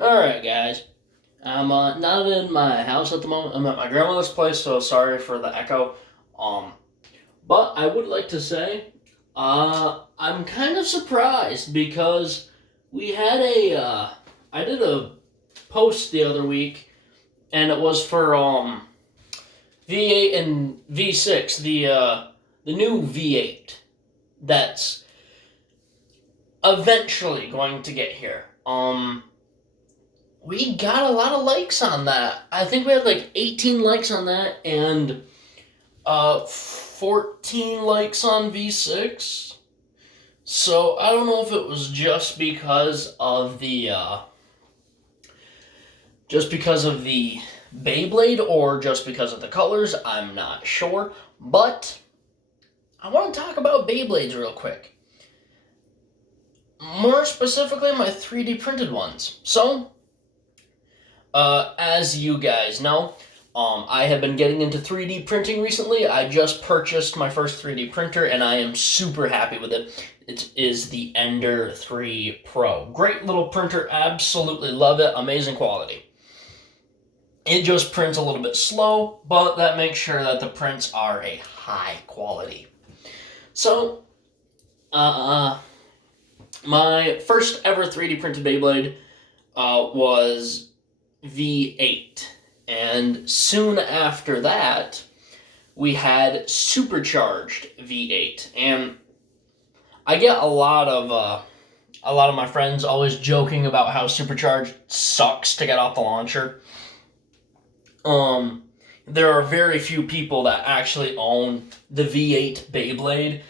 Alright, guys. I'm not in my house at the moment. I'm at my grandmother's place, so sorry for the echo. Um, but I would like to say, I'm kind of surprised because we had I did a post the other week, and it was for, V8 and V6, the new V8 that's eventually going to get here. We got a lot of likes on that. I think we had like 18 likes on that and 14 likes on V6. So I don't know if it was just because of the Beyblade or just because of the colors. I'm not sure, but I want to talk about Beyblades real quick. More specifically, my 3D printed ones. So as you guys know, I have been getting into 3D printing recently. I just purchased my first 3D printer, and I am super happy with it. It is the Ender 3 Pro. Great little printer, absolutely love it, amazing quality. It just prints a little bit slow, but that makes sure that the prints are a high quality. So, my first ever 3D printed Beyblade was V8. And soon after that, we had Supercharged V8. And I get a lot of my friends always joking about how Supercharged sucks to get off the launcher. Um, there are very few people that actually own the V8 Beyblade.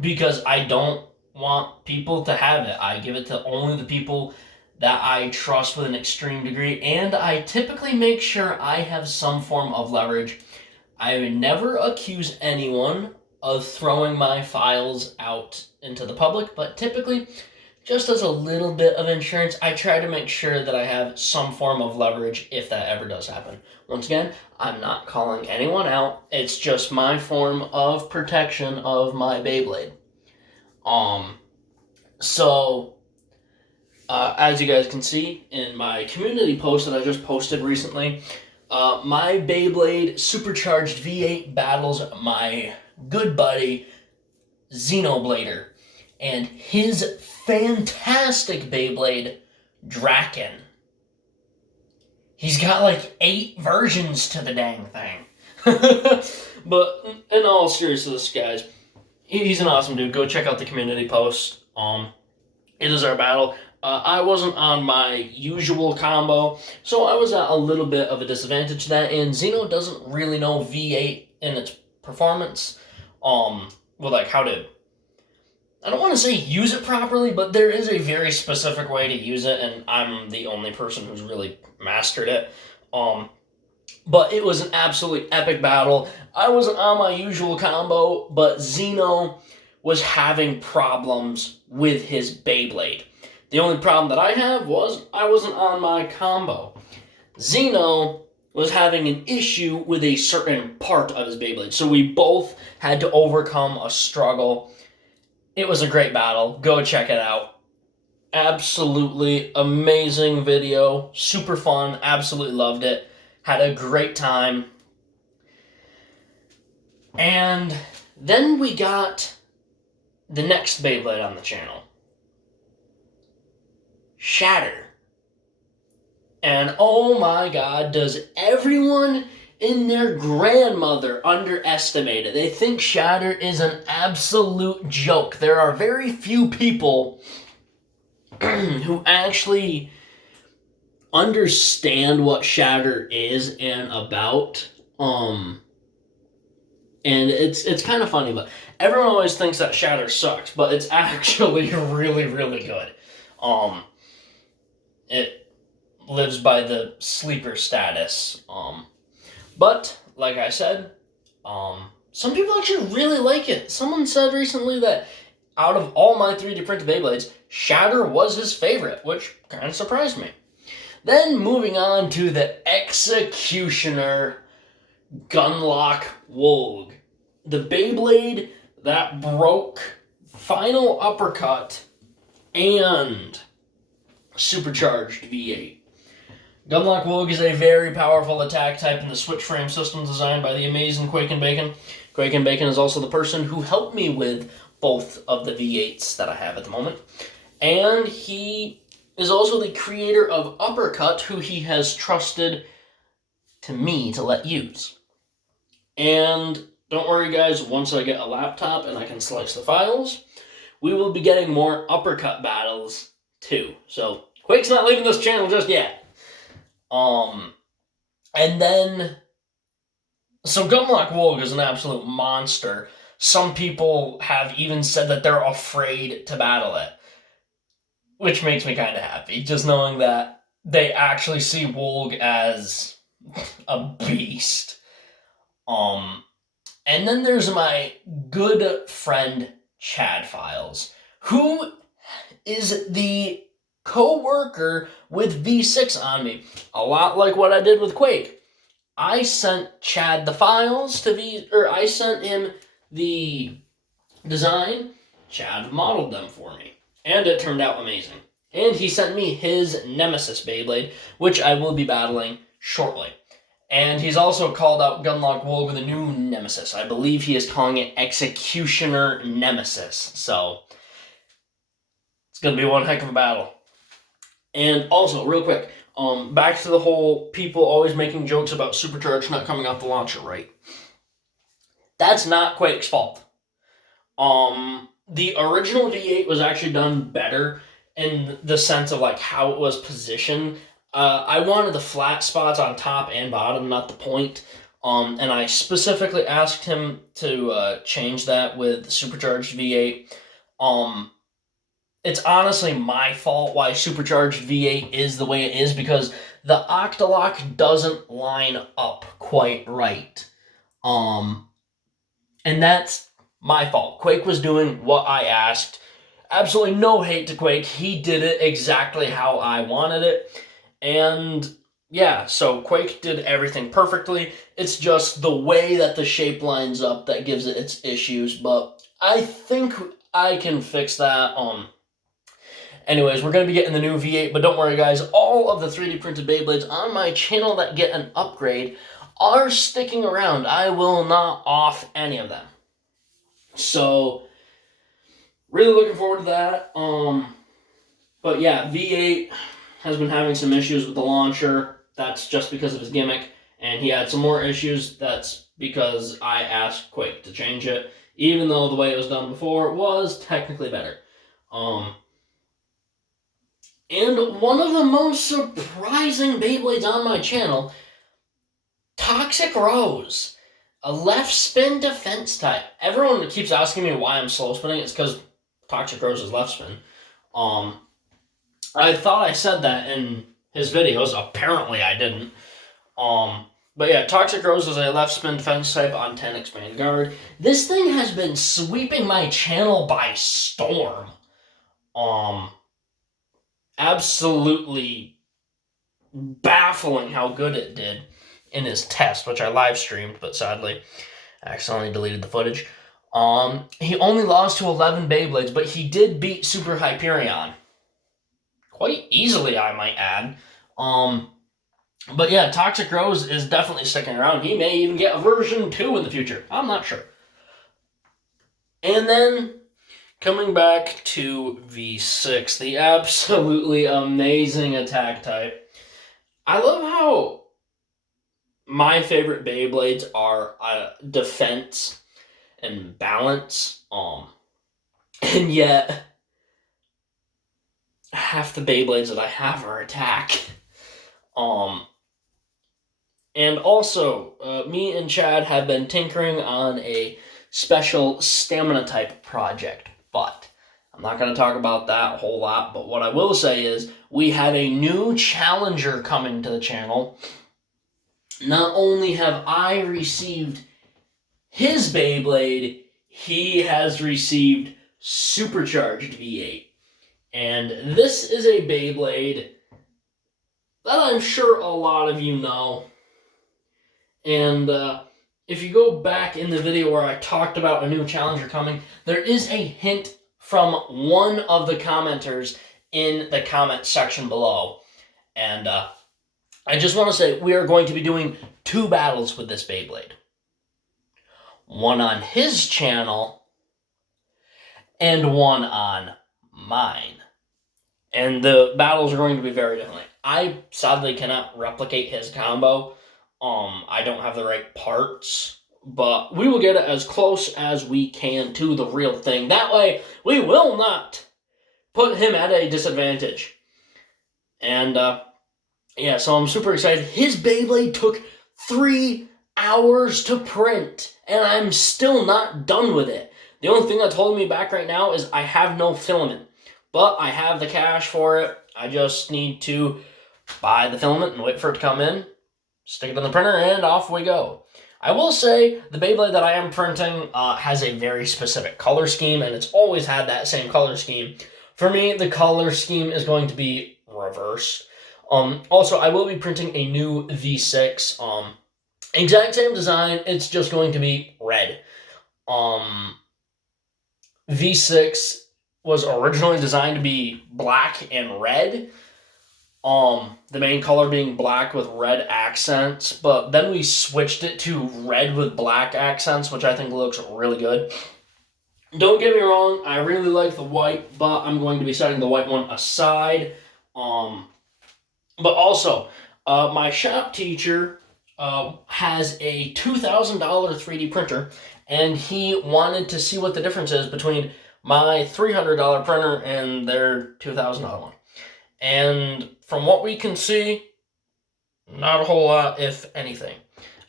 Because I don't want people to have it. I give it to only the people that I trust with an extreme degree, and I typically make sure I have some form of leverage. I would never accuse anyone of throwing my files out into the public, but typically, just as a little bit of insurance, I try to make sure that I have some form of leverage if that ever does happen. Once again, I'm not calling anyone out. It's just my form of protection of my Beyblade. Um, so as you guys can see in my community post that I just posted recently, my Beyblade Supercharged V8 battles my good buddy Xenoblader and his fantastic Beyblade Draken. He's got like 8 versions to the dang thing. But in all seriousness, guys, he's an awesome dude. Go check out the community post. It is our battle. I wasn't on my usual combo, so I was at a little bit of a disadvantage to that. And Xeno doesn't really know V8 and its performance. Well, like how to. I don't want to say use it properly, but there is a very specific way to use it, and I'm the only person who's really mastered it. But it was an absolutely epic battle. I wasn't on my usual combo, but Xeno was having problems with his Beyblade. The only problem that I have was I wasn't on my combo. Xeno was having an issue with a certain part of his Beyblade, so we both had to overcome a struggle. It was a great battle. Go check it out. Absolutely amazing video. Super fun. Absolutely loved it. Had a great time. And then we got the next Beyblade on the channel. Shatter. And oh my god, does everyone and their grandmother underestimate it. They think Shatter is an absolute joke. There are very few people who actually understand what Shatter is and about. And it's kind of funny, but everyone always thinks that Shatter sucks, but it's actually really, really good. It lives by the sleeper status. But like I said, some people actually really like it. Someone said recently that out of all my 3D printed Beyblades, Shatter was his favorite, which kind of surprised me. Then moving on to the Executioner Gunlock Wolg. The Beyblade that broke Final Uppercut and supercharged V8. Gunlock Wogue is a very powerful attack type in the switch frame system designed by the amazing Quake and Bacon. Quake and Bacon is also the person who helped me with both of the V8s that I have at the moment. And he is also the creator of Uppercut, who he has trusted to me to let use. And don't worry, guys, once I get a laptop and I can slice the files, we will be getting more Uppercut battles too. So Quake's not leaving this channel just yet. And then, so Gunlock Wogue is an absolute monster. Some people have even said that they're afraid to battle it, which makes me kind of happy, just knowing that they actually see Wogue as a beast. And then there's my good friend Chad Files, who is the co-worker with V6 on me. A lot like what I did with Quake. I sent Chad the files I sent him the design. Chad modeled them for me. And it turned out amazing. And he sent me his Nemesis Beyblade, which I will be battling shortly. And he's also called out Gunlock Wogue with a new Nemesis. I believe he is calling it Executioner Nemesis. So, it's going to be one heck of a battle. And also, real quick, back to the whole people always making jokes about Supercharged not coming off the launcher right. That's not Quake's fault. The original V8 was actually done better in the sense of like how it was positioned. I wanted the flat spots on top and bottom, not the point. And I specifically asked him to change that with Supercharged V8. It's honestly my fault why Supercharged V8 is the way it is, because the Octolock doesn't line up quite right. And that's my fault. Quake was doing what I asked. Absolutely no hate to Quake. He did it exactly how I wanted it. And yeah, so Quake did everything perfectly. It's just the way that the shape lines up that gives it its issues. But I think I can fix that. Anyways, we're going to be getting the new V8, but don't worry, guys. All of the 3D printed Beyblades on my channel that get an upgrade are sticking around. I will not off any of them. So, really looking forward to that. But yeah, V8 has been having some issues with the launcher. That's just because of his gimmick. And he had some more issues. That's because I asked Quake to change it, even though the way it was done before was technically better. And one of the most surprising Beyblades on my channel, Toxic Rose, a left spin defense type. Everyone keeps asking me why I'm slow spinning. It's because Toxic Rose is left spin. I thought I said that in his videos. Apparently I didn't. But yeah, Toxic Rose is a left spin defense type on 10 expand guard. This thing has been sweeping my channel by storm. Absolutely baffling how good it did in his test, which I live streamed, but sadly accidentally deleted the footage. He only lost to 11 Beyblades, but he did beat Super Hyperion. Quite easily, I might add. But yeah, Toxic Rose is definitely sticking around. He may even get a version 2 in the future. I'm not sure. And then, coming back to V6, the absolutely amazing attack type. I love how my favorite Beyblades are defense and balance. And yet, half the Beyblades that I have are attack. And also, me and Chad have been tinkering on a special stamina type project, but I'm not going to talk about that a whole lot. But what I will say is we have a new challenger coming to the channel. Not only have I received his Beyblade, he has received Supercharged V8. And this is a Beyblade that I'm sure a lot of you know. And if you go back in the video where I talked about a new challenger coming, there is a hint from one of the commenters in the comment section below. And I just want to say we are going to be doing 2 battles with this Beyblade. One on his channel and one on mine. And the battles are going to be very different. I sadly cannot replicate his combo. I don't have the right parts, but we will get it as close as we can to the real thing. That way, we will not put him at a disadvantage. And, yeah, so I'm super excited. His Beyblade took 3 hours to print, and I'm still not done with it. The only thing that's holding me back right now is I have no filament, but I have the cash for it. I just need to buy the filament and wait for it to come in, stick it in the printer, and off we go. I will say the Beyblade that I am printing has a very specific color scheme, and it's always had that same color scheme. For me, the color scheme is going to be reversed. Also, I will be printing a new V6. Exact same design, it's just going to be red. V6 was originally designed to be black and red. The main color being black with red accents, but then we switched it to red with black accents, which I think looks really good. Don't get me wrong, I really like the white, but I'm going to be setting the white one aside. But also, my shop teacher has a $2,000 3D printer, and he wanted to see what the difference is between my $300 printer and their $2,000 one. And from what we can see, not a whole lot, if anything.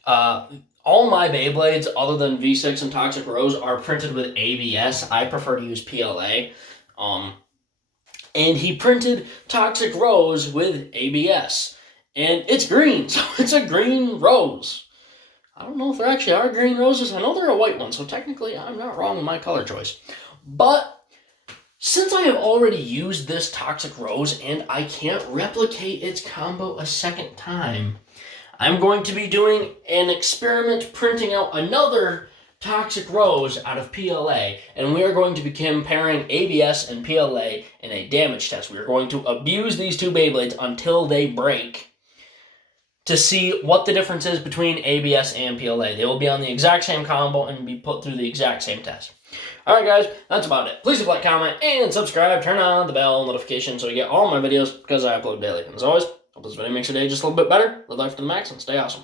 All my Beyblades, other than V6 and Toxic Rose, are printed with ABS. I prefer to use PLA. And he printed Toxic Rose with ABS. And it's green, so it's a green rose. I don't know if there actually are green roses. I know they're a white one, so technically I'm not wrong with my color choice. But since I have already used this Toxic Rose and I can't replicate its combo a second time, I'm going to be doing an experiment printing out another Toxic Rose out of PLA, and we are going to be comparing ABS and PLA in a damage test. We are going to abuse these 2 Beyblades until they break to see what the difference is between ABS and PLA. They will be on the exact same combo and be put through the exact same test. Alright guys, that's about it. Please leave a like, comment, and subscribe. Turn on the bell notification so you get all my videos because I upload daily. And as always, hope this video makes your day just a little bit better. Live life to the max and stay awesome.